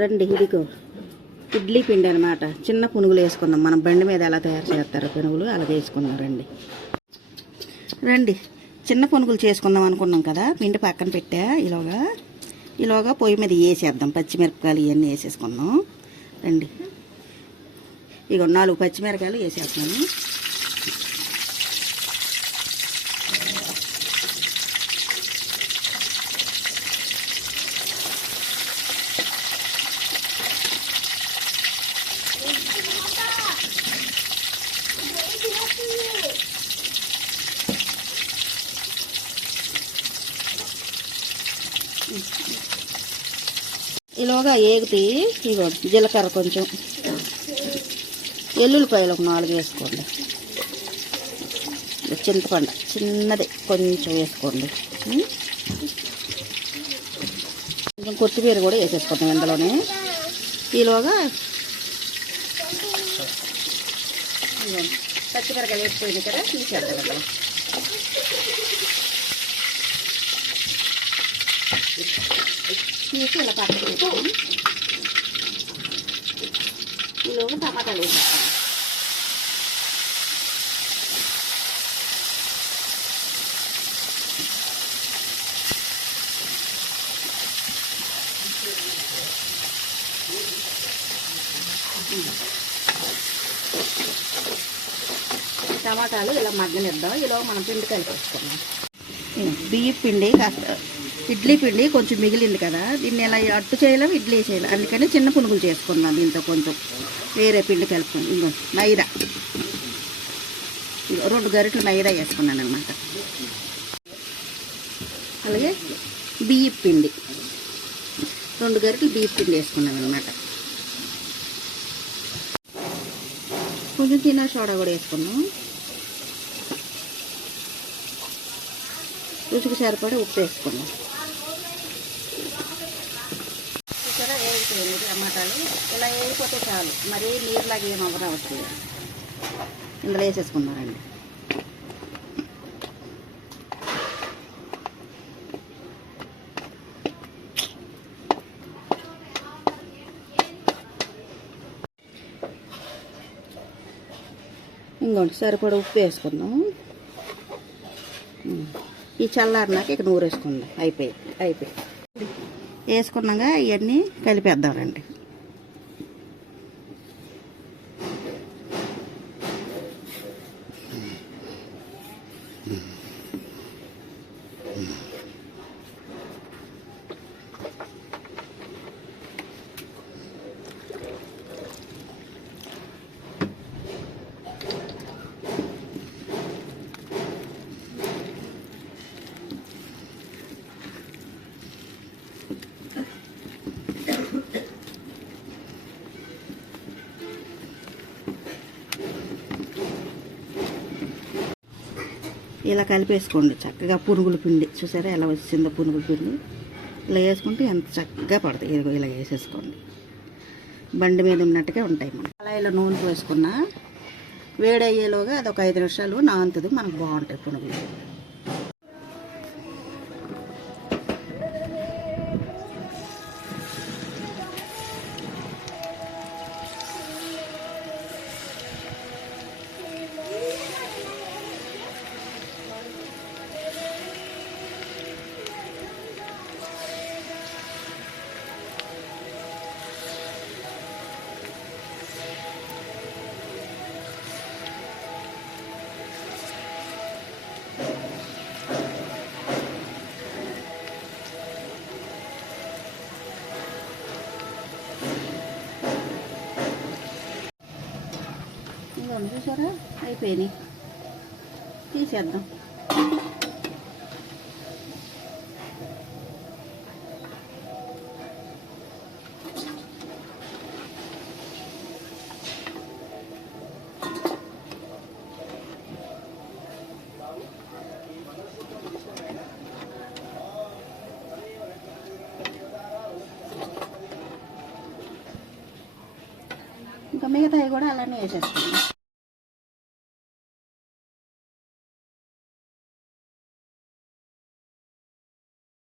రండి ఇదిగో. ఇడ్లీ పిండి అనమాట చిన్న పునుగులు వేసుకుందాం. మనం బండి మీద ఎలా తయారు చేస్తారో? పునుగులు అలాగే వేసుకుందాం. రండి. రండి. చిన్న పునుగులు చేసుకుందాం అనుకున్నాం కదా పిండి పక్కన పెట్టా ఇలాగా ఇలాగా పొయ్యి మీద వేసేద్దాం పచ్చిమిరపకాయలు ఇవన్నీ వేసేసుకుందాం. రండి. ఇగో నాలుగు పచ్చిమిరపకాయలు వేసేస్తున్నాను. ఇలాగా ఏగితే ఇగో జీలకర్ర కొంచెం. ఎల్లుల్లిపాయలు ఒక నాలుగు వేసుకోండి. చింతపండు చిన్నది కొంచెం వేసుకోండి. కొంచెం కొత్తిమీర కూడా వేసేసుకుందాం ఇందులోనే. ఈలోగా పచ్చిమిరకాయలు వేసిపోయింది కదా తీసేద్దాం ఇందులో తీసి ఇలా పక్కన పెట్టుకోండి ఈలోగా టమాటాలు వేసేస్తాం టమాటాలు ఇలా మగ్గనిద్దాం ఇలా మనం పిండి కలిపేసుకుందాం బియ్య పిండి కాస్త ఇడ్లీ పిండి కొంచెం మిగిలింది కదా దీన్ని ఎలా అట్టు చేయలేం ఇడ్లీ చేయలేం. అందుకని చిన్న పునుగులు చేసుకున్నాం దీంతో కొంచెం. వేరే పిండి కలుపుకొని ఇంకో మైదా రెండు గరిటలు మైదా వేసుకున్నాను అనమాట అలాగే బియ్య పిండి. రెండు గరిటలు బియ్య పిండి వేసుకున్నాను అనమాట కొంచెం తిన్నా సోడా కూడా వేసుకున్నాం రుచికి సరిపడే ఉప్పు వేసుకున్నాం చూసారా వేగిపోయింది టమాటాలు ఇలా వేగిపోతే చాలు. మరీ నీరులాగా ఏం అవ్వరావచ్చు ఇందులో వేసేసుకున్నారండి ఇంకోటి సరిపడా ఉప్పు వేసుకుందాం. ఈ చల్లారినాక ఇక నూరు వేసుకుందాం అయిపోయి అయిపోయి. వేసుకున్నాక ఇవన్నీ కలిపేద్దాం రండి ఇలా కలిపేసుకోండి. చక్కగా పునుగుల పిండి. చూసారా ఎలా వచ్చిందో పునుగుల పిండి? ఇలా వేసుకుంటే ఎంత చక్కగా పడతాయి. ఇదిగో ఇలా వేసేసుకోండి. బండి మీద ఉన్నట్టుగా ఉంటాయి మనం అలా ఇలా నూనె పోసుకున్నా వేడయ్యేలోగా అది ఒక ఐదు నిమిషాలు నాంతది మనకు బాగుంటాయి పునుగులు. ఇదిగోండి చూసారా? అయిపోయినాయి. తీసేద్దాం. ఇంకా మిగతావి కూడా అలానే వేసేస్తాను